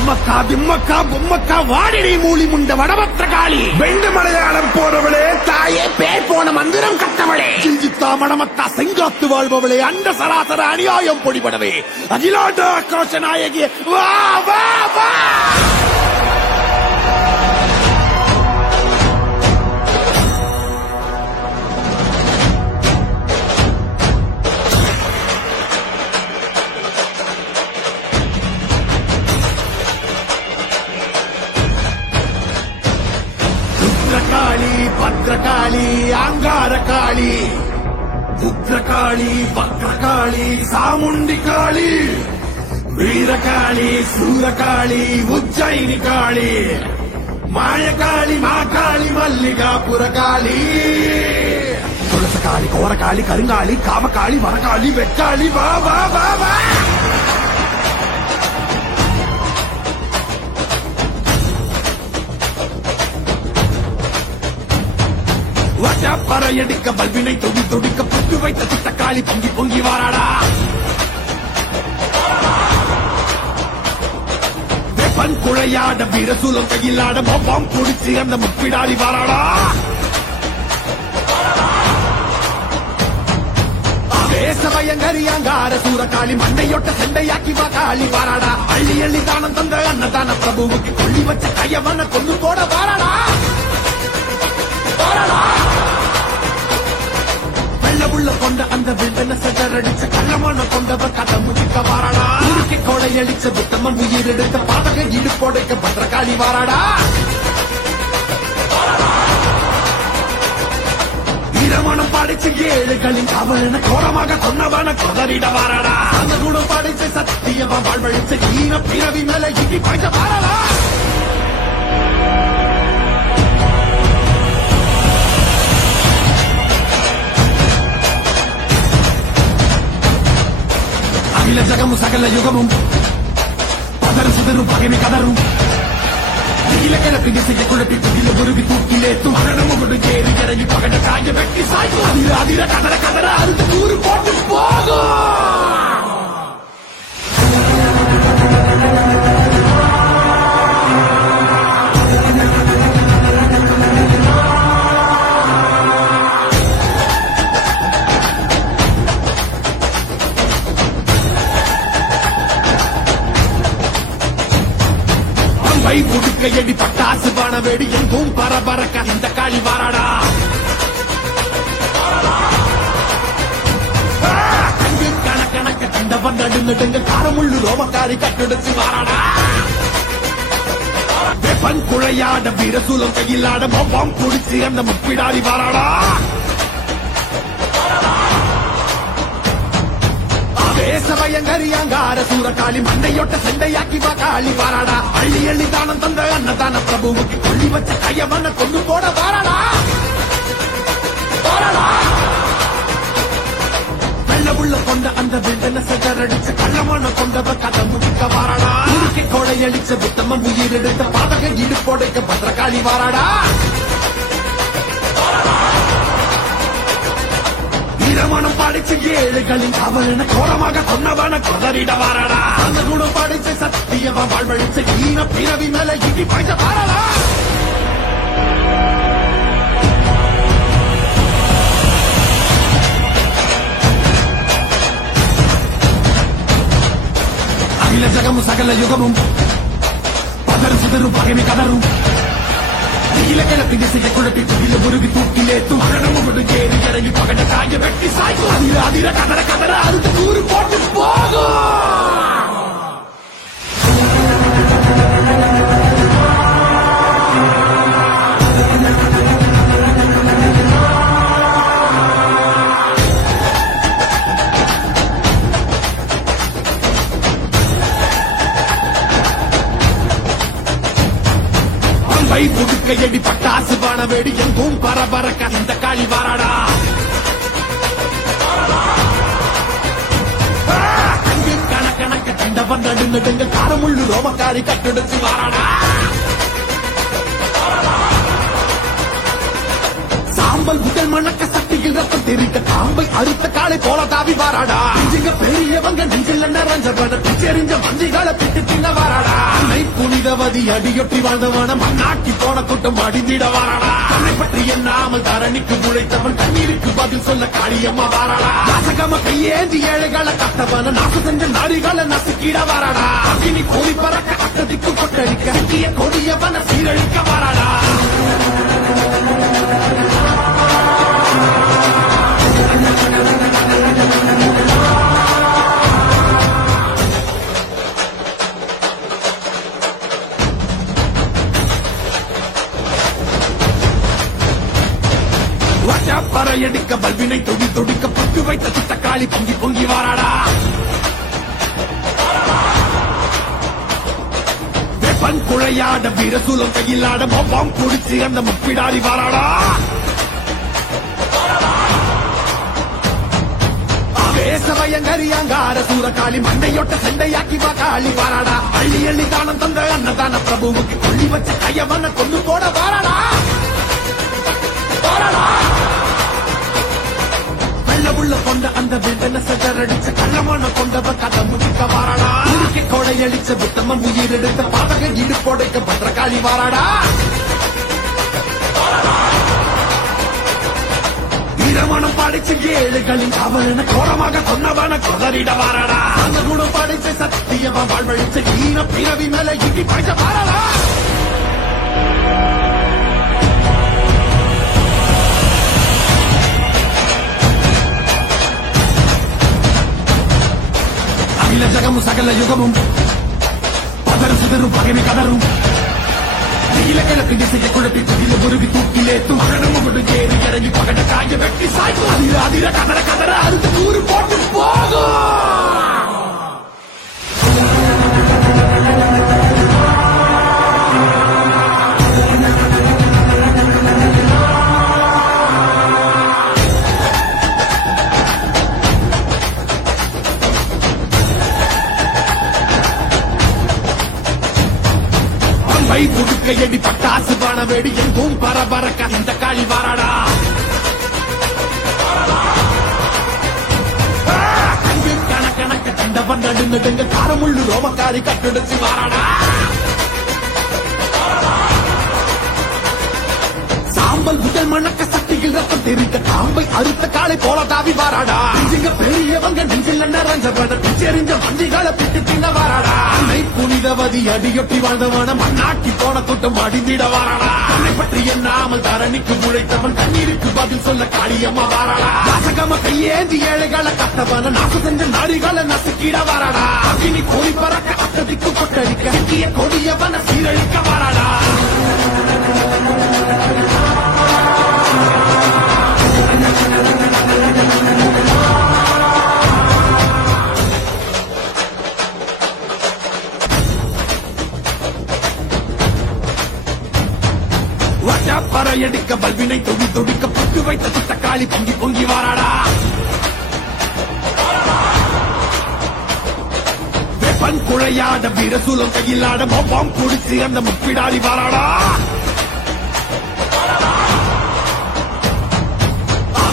அம்மக்கா திம்மக்கா பொம்மக்கா வாடினி மூலி முண்ட வடபத்திர காளி வெண்டு மலையாளம் போறவளே தாயே பேர் போன மந்திரம் கட்டவளே சிஞ்சித்தா மணமத்தா செங்காத்து வாழ்பவளே அண்ட சராசர அநியாயம் பொடிபடவே அகிலாண்ட ஆக்ரோஷ நாயகி வா வா வா காளி பத்ரகாளி அங்கார காளி உக்ரகாளி வக்ரகாளி சாமுண்டி காளி வீரகாளி சூரகாளி உஜ்ஜயினி காளி மாயகாளி மாகாளி மல்லிகாபுர காளி துளசகாளி கோரகாளி கருங்காளி காமகாளி வரகாளி வெக்காளி வா வா வா வா பறையடிக்க பல்வினை தொடி தொடிக்க புட்டு வைத்த திட்டக்காளி பொங்கி பொங்கி வாராடா வெப்பன் குழையாட வீரசூலம் கையிலாட மொப்பம் குடிச்சு அந்த முப்பிடாடி வாராடா ஆவேசமயங்கரி அங்கார சூரகாளி மண்டையொட்ட செண்டையாக்கி வா காளி வாராடா அள்ளி அள்ளி தானம் தந்த அன்னதான பிரபுவுக்கு கொள்ளி வச்ச கையவன கொண்டு போட வாராடா உள்ள கொண்ட அந்த வில்வன செதறடிச்ச கள்ளமான கொண்டவ கதை முதிக்க வாராடா உருக்கி கொடையடிச்ச புத்தமன் உயிர் எடுத்த பாதக இடுப்போடைக்க பத்திரகாளி வாராடா வீரமணம் பாடிச்சு ஏழுகளின் அவன கோரமாக கொன்னவன கொதறிட வாராடா அந்த குணம் பாடிச்ச சத்தியமா வாழ்வழிச்ச ஈன பிறவி மேல இடி பாய்ச்ச வாராடா அகில ஜகமும் சகல யுகமும் பதறு சுதரும் பகைமை கதரும் கிழக்கிழப்பின் செய்ய குழப்பி புதில உருவி தூக்கிலேத்தும் மரணமும் ஏறி இறங்கி பகட காய வெட்டி சாய்க்கும் அதிர அதிர கதற கதற அறுத்து கூறு போட்டு போகும் கையடி பட்டாசு பான வேடி எங்கும் பரபரக்க இந்த காளி வாராடா கணக்கணக்க கண்டவன் நடுநடுங்க காரமுள்ளு ரோமக்காரி கட்டெடுத்து வாராடா வெப்பன் குழையாட வீரசூலம் கையிலாட மொப்பம் குடிச்சு அந்த முப்பிடாடி வாராடா வேசமயங்கரி அங்கார சூரகாளி மண்டையொட்ட செண்டையாக்கி வா காளி வாராடா அள்ளி அள்ளி தானம் தந்த அன்னதான பிரபுவுக்கு கொள்ளி வச்ச கையவன கொண்டு போட வாராடா வெள்ள உள்ள கொண்ட அந்த வில்வன செதறடிச்ச கள்ளமான கொண்டவ கதை முதிக்க வாராடா உருக்கி கொடையடிச்ச புத்தமன் உயிர் எடுத்த பாதக இடுப்போடைக்க பத்திரகாளி வாராடா வீரமணம் பாடிச்சு ஏழுகளின் அவன கோரமாக கொன்னவன கொதறிட வாராடா அந்த குணம் பாடிச்சு சத்தியமா வாழ்வழிச்ச ஈன பிறவி மேல இடி பாய்ச்ச வாராடா அகில ஜகமும் சகல யுகமும் பதறு சுதரும் பகைமை கதரும் கிழக்கிழப்பின் செய்ய குழப்பி புதில உருவி தூக்கிலேத்தும் மரணமும் ஏறி இறங்கி பகட காய வெட்டி சாய்க்கும் அதிர அதிர கதற கதற அறுத்து கூறு போட்டு போகும் கையடி பட்டாசு பான வேடி எங்கும் பரபரக்க இந்த காளி வாராடா கணக்கணக்க கண்டவன் நடுநடுங்க காரமுள்ளு ரோமக்காரி கட்டெடுத்து வாராடா சாம்பல் உடல் மணக்க சக்தியில் ரத்தம் தெரிக்க காம்பை அறுத்த காலை போல தாவி வாராடா பெரியவங்க நெஞ்சில் நிறைஞ்ச பிச்செறிஞ்ச வஞ்சிகளை பிட்டு தின்ன வாராடா புனிதவதி அடியொற்றி வாழ்ந்தவன மண்ணாக்கி போன கூட்டம் அடிந்திட வாராடா. தன்னை பற்றி எண்ணாமல் தரணிக்கு உழைத்தவன் கண்ணீருக்கு பதில் சொல்ல காளியம்மா வாராடா. நாசகம கையேந்தி ஏழைகளை கட்டவன நாசு செஞ்ச நாடிகளை நசுக்கிட வாராடா. அக்கினி கோழி பறக்க அக்கதிக்கு கொட்டடிக்க சிக்கிய கொடியவன சீரழிக்க வாராடா. பறையடிக்க பல்வினை தொடி தொடிக்க பட்டு வைத்த சித்தக்காளி பொங்கி பொங்கி வாராடா. வெப்பன் குழையாட வீரசூலம் கையிலாட மொப்பம் குடிச்சு அந்த முப்பிடாரி வாராடா. வேசவயங்கரியாங்கார சூரகாளி மண்டையொட்ட செண்டையாக்கி வாக்காளி வாராடா. அள்ளி அள்ளி தானம் தந்த அன்னதான பிரபுவுக்கு கொள்ளி வச்ச கையவன கொண்டு போட வாராடா. உள்ள கொண்ட அந்த வெள்ளன சஜரடிச்ச கள்ளமான கொண்டவ கதை முடிக்க வாராடா. உருக்கி கொடையடிச்ச புத்தமம் உயிரெடுத்த பாதக இடுப்போடைக்க பத்திரகாளி வாராடா. வீரமணம் பாடிச்ச ஏழுகளின் காவலன கோரமாக கொன்னவன கொதறிட வாராடா. அந்த குணம் பாடிச்ச சத்தியமா வாழ்வழிச்ச ஈன பிறவி மேல இட்டி பாய்ச்ச வாராடா. ஜகமும் சகல யுகமும் பதறு சிதறும் பகைமை கதரும் நீல கிழக்கு திசையை குழப்பி துகில முருகி தூக்கிலேத்தும் மகனமும் ஏறி இறங்கி பகட காய வெட்டி சாய்க்கும் அதிர அதிர கதற கதற அறுத்து கூறு போட்டு போகும். புதுக்கையடி பட்டாசு பான வேடி எங்கும் பரபரக்க இந்த காளி வாராடா. கணக்கணக்க கண்டவன் நடுநடுங்க காரமுள்ளு ரோமக்காரி கட்டடிச்சு வாராடா. சாம்பல் முதல் மணக்க சக்தியில் ரத்தம் தெரிந்த காம்பை அறுத்த காலை போல தாவி வாராடா. இங்க பெரியவங்க நெஞ்சில் நிறைஞ்சவன பிச்செறிஞ்ச வண்டிகளை பிட்டு தின்ன வாராடா. புனிதவதி அடியொட்டி வாழ்ந்தவன மண்ணாக்கி போன கூட்டம் அடிந்திட வாராடா. தன்னை பற்றி எண்ணாமல் தரணிக்கு உழைத்தவன் கண்ணீருக்கு பதில் சொல்ல காளியம்மா வாராடா. நாசகம கையேந்தி ஏழைகளை கட்டவன நாசு செஞ்ச நாடிகளை நசுக்கிட வாராடா. அக்கினி கோழி பறக்க அக்கதிக்கு கொட்டடிக்க சிக்கிய கொடியவன சீரழிக்க வாராடா. பறையடிக்க பல்வினை தொடி தொடிக்க பட்டு வைத்த சித்தக்காளி பொங்கி பொங்கி வாராடா. வெப்பன் குழையாட வீரசூலம் கையிலாட மொப்பம் குடிச்சு அந்த முப்பிடாரி வாராடா.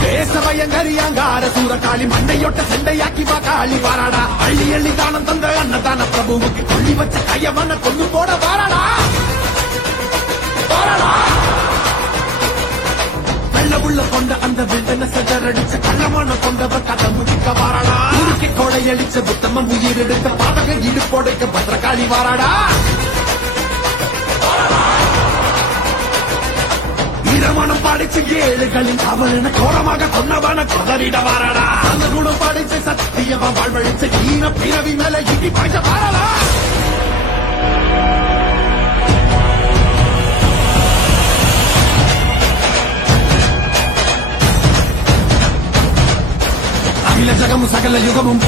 வேசவயங்கரியாங்கார சூரகாளி மண்டையொட்ட செண்டையாக்கி வாக்காளி வாராடா. அள்ளி அள்ளி தானம் தந்த அன்னதான பிரபுவுக்கு கொள்ளி வச்ச கையவன கொண்டு போட வாராடா. உள்ள கொண்ட அந்த வெள்ளன சஜரடிச்ச கள்ளமான கொண்டவ கதை முடிக்க வாராடா. உருக்கி கொடையடிச்ச புத்தமம் உயிரெடுத்த பாதக இடுப்போடைக்க பத்திரகாளி வாராடா. வீரமணம் பாடிச்ச ஏழுகளின் காவலன கோரமாக கொன்னவன கொதறிட வாராடா. அந்த குணம் பாடிச்ச சத்தியமா வாழ்வழிச்ச ஈன பிறவி மேல இட்டி பாய்ச்ச வாராடா. ஜகமும் சகல யுகமும்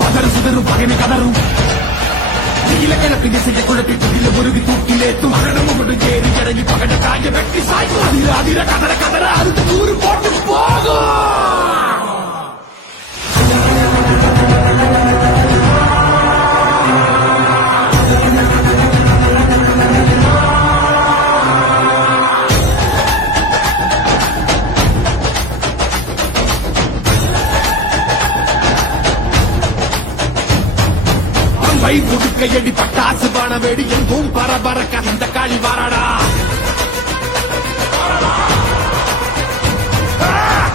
பதறு சிதறும் பகைமை கதரும் நீல கிழக்கு திசையை குழப்பி துகில முருகி தூக்கிலேத்தும் மகனமும் ஏறி இறங்கி பகட காய வெட்டி சாய்க்கும் அதிர அதிர கதற கதற அறுத்து கூறு போட்டு போகும். புதுக்கையடி பட்டாசு பட்டாசு பான வெடி எங்கும் பரபரக்க இந்த காளி வாராடா.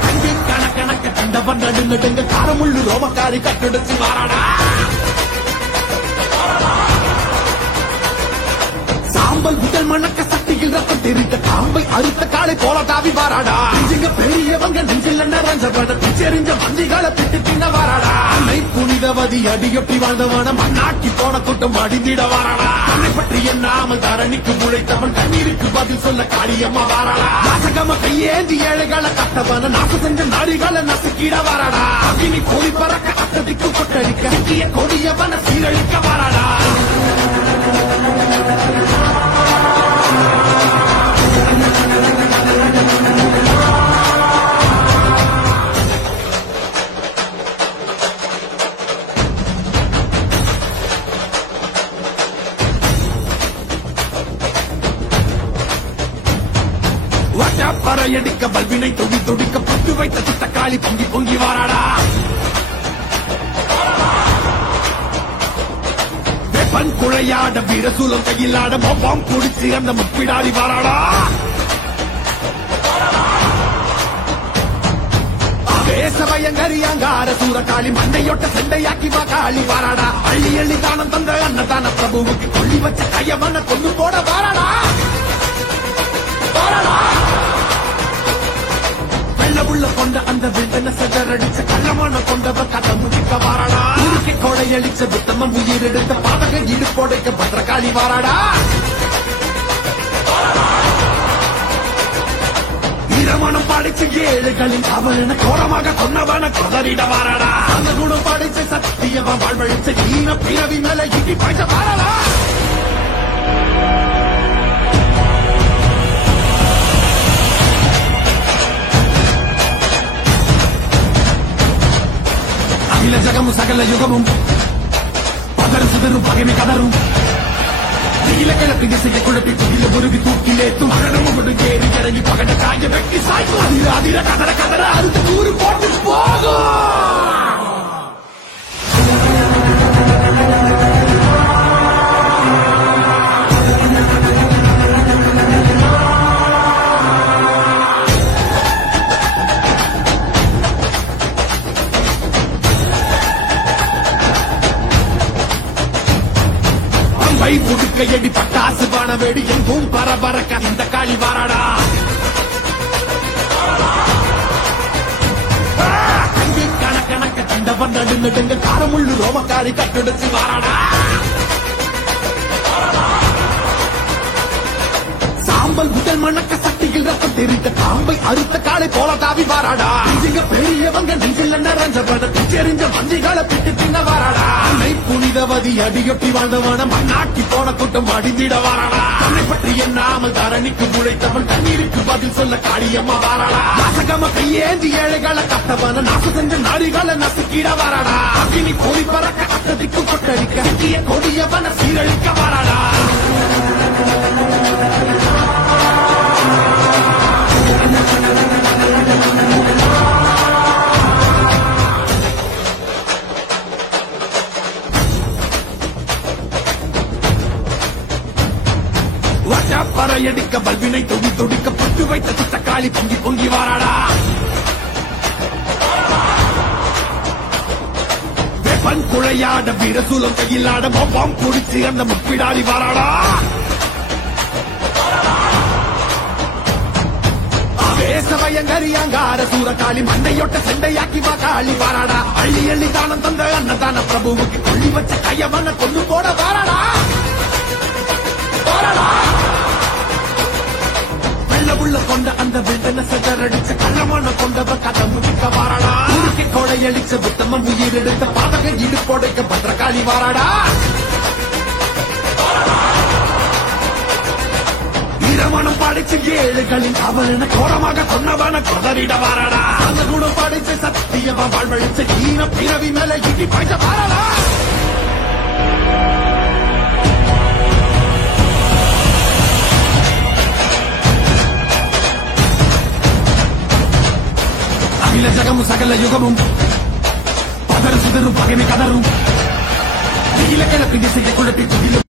கண்ணின் கணக்க கண்டவன் நடுங்க காரமுள்ளு ரோமக்காரி கட்டெடுத்து வாராடா. சாம்பல் முதல் மணக்க சக்தியில் ரத்தம் தெரிந்த காம்பை அறுத்த காலை போல தாவி வாராடா. நெஞ்சுங்க பெரியவங்க நெஞ்சில் நிறைஞ்சவன பிச்செறிஞ்ச மந்திகளை பிட்டு தின்ன வாராடா. அன்னை புனிதவதி அடியொட்டி வாழ்ந்தவன மண்ணாக்கி போன கூட்டம் அடிந்திட வாராடா. தன்னை பற்றி எண்ணாமல் தரணிக்கு உழைத்தவன் கண்ணீருக்கு பதில் சொல்ல காளியம்மா வாராடா. நாசகம கையேந்தி ஏழைகளை கட்டவன நாச செஞ்ச நாடிகளை நசுக்கிட வாராடா. அகினி கோழி பறக்க அத்ததிக்கு கொட்டடிக்க சிக்கிய கொடியவன சீரழிக்க வாராடா. பறையடிக்க பல்வினை தொடி தொடிக்க பட்டு வைத்த சித்தக்காளி பொங்கி பொங்கி வாராடா. வெப்பன் குழையாட வீரசூலம் கையிலாட மொவ்வாம் குடிச்சு அந்த முப்பிடாரி வாராடா. வேசவயங்கரியாங்கார சூரகாளி மண்டையொட்ட செண்டையாக்கி காளி வாராடா. அள்ளி அள்ளி தானம் தந்த அன்னதான பிரபுவுக்கு கொள்ளி வச்ச கையவன கொண்டு போட வாராடா. உள்ள கொண்ட அந்த வில்வன செதறடிச்ச கள்ளமான கொண்டவ கதை முடிக்க வாராடா. ஊருக்கு கொடையளிச்ச புத்தமம் உயிர் எடுத்த பாதக இடுப்போடைக்க பத்ரகாளி வாராடா. ஈரமணம் பாடிச்ச ஏழுகளின் அவன கோரமாக கொன்னவன கொதறிட வாராடா. அந்த குணம் பாடிச்ச சத்தியவ வாழ்வழிச்ச ஈன பிறவி மேல இடி பாய்ச்ச வாராடா. அகில ஜகமும் சகல யுகமும் பதறு சுதரும் பகைமை கதரும் நீல கிழக்கு திசையை குழப்பி புதில உருவி தூக்கிலேத்தும் அகனமும் ஏறி இறங்கி பகட காய வெட்டி சாய்க்கும் அதிர அதிர கதற கதற அறுத்து கூறு போட்டு போகும். புடுக்கையடி பட்டாசு பான வெடி எங்கும் பரபரக்க இந்த காளி வாராடா. கண்ணின் கணக்க கண்டவன் நடுங்க காரமுள்ளு ரோமக்காரி கட்டெடுத்து வாராடா. சாம்பல் முதல் மணக்க சக்தியில் ரத்தம் தெரிந்த காம்பை அறுத்த காலை போல தாவி வாராடா. நெஞ்சுங்க பெரியவங்க நெஞ்சில் நிறைஞ்சவன பிச்செறிஞ்ச மந்திகளை பிட்டு தின்ன வாராடா. அன்னை புனிதவதி அடியொட்டி வாழ்ந்தவன மண்ணாக்கி போன கூட்டம் அடிந்திட வாராடா. தன்னை பற்றி எண்ணாமல் தரணிக்கு உழைத்தவன் கண்ணீருக்கு பதில் சொல்ல காளியம்மா வாராடா. நாசகம கையேந்தி ஏழைகளை கட்டவன நாச செஞ்ச நாடிகளை நசுக்கிட வாராடா. அகினி கோழி பறக்க அத்ததிக்கு கொட்டடிக்க சிக்கிய கொடியவன சீரழிக்க வாராடா. பறையடிக்க பல்வினை தொடி தொடிக்க பட்டு வைத்த சித்தக்காளி பொங்கி பொங்கி வாராடா. வெப்பன் குழையாட வீரசூலம் கையிலாட மொவ்வாம் குடிச்சு அந்த முப்பிடாரி வாராடா. வேசவயங்கரியாங்கார சூரகாளி மண்டையொட்ட செண்டையாக்கி காளி வாராடா. அள்ளி அள்ளி தானம் தந்த அன்னதான பிரபுவுக்கு கொள்ளி வச்ச கையவன கொண்டு போட வாராடா. உள்ள கொண்ட அந்த வில்வன செதறடிச்ச கள்ளமான கொண்டவ கதை முடிக்க வாராடா. ஊருக்கு கொடையளிச்ச புத்தமம் உயிர் எடுத்த பாதக இடுப்போடைக்க பத்ரகாளி வாராடா. ஈரமணம் பாடிச்ச ஏழுகளின் அவன கோரமாக கொன்னவன கொதறிட வாராடா. அந்த குணம் பாடிச்ச சத்தியவ வாழ்வழிச்ச ஈன பிறவி மேல இடி பாய்ச்ச வாராடா. அகில ஜகமும் சகல யுகமும் பதறு சுதரும் பகைமை கதரும் நீல கிழக்கு திசையை குழப்பி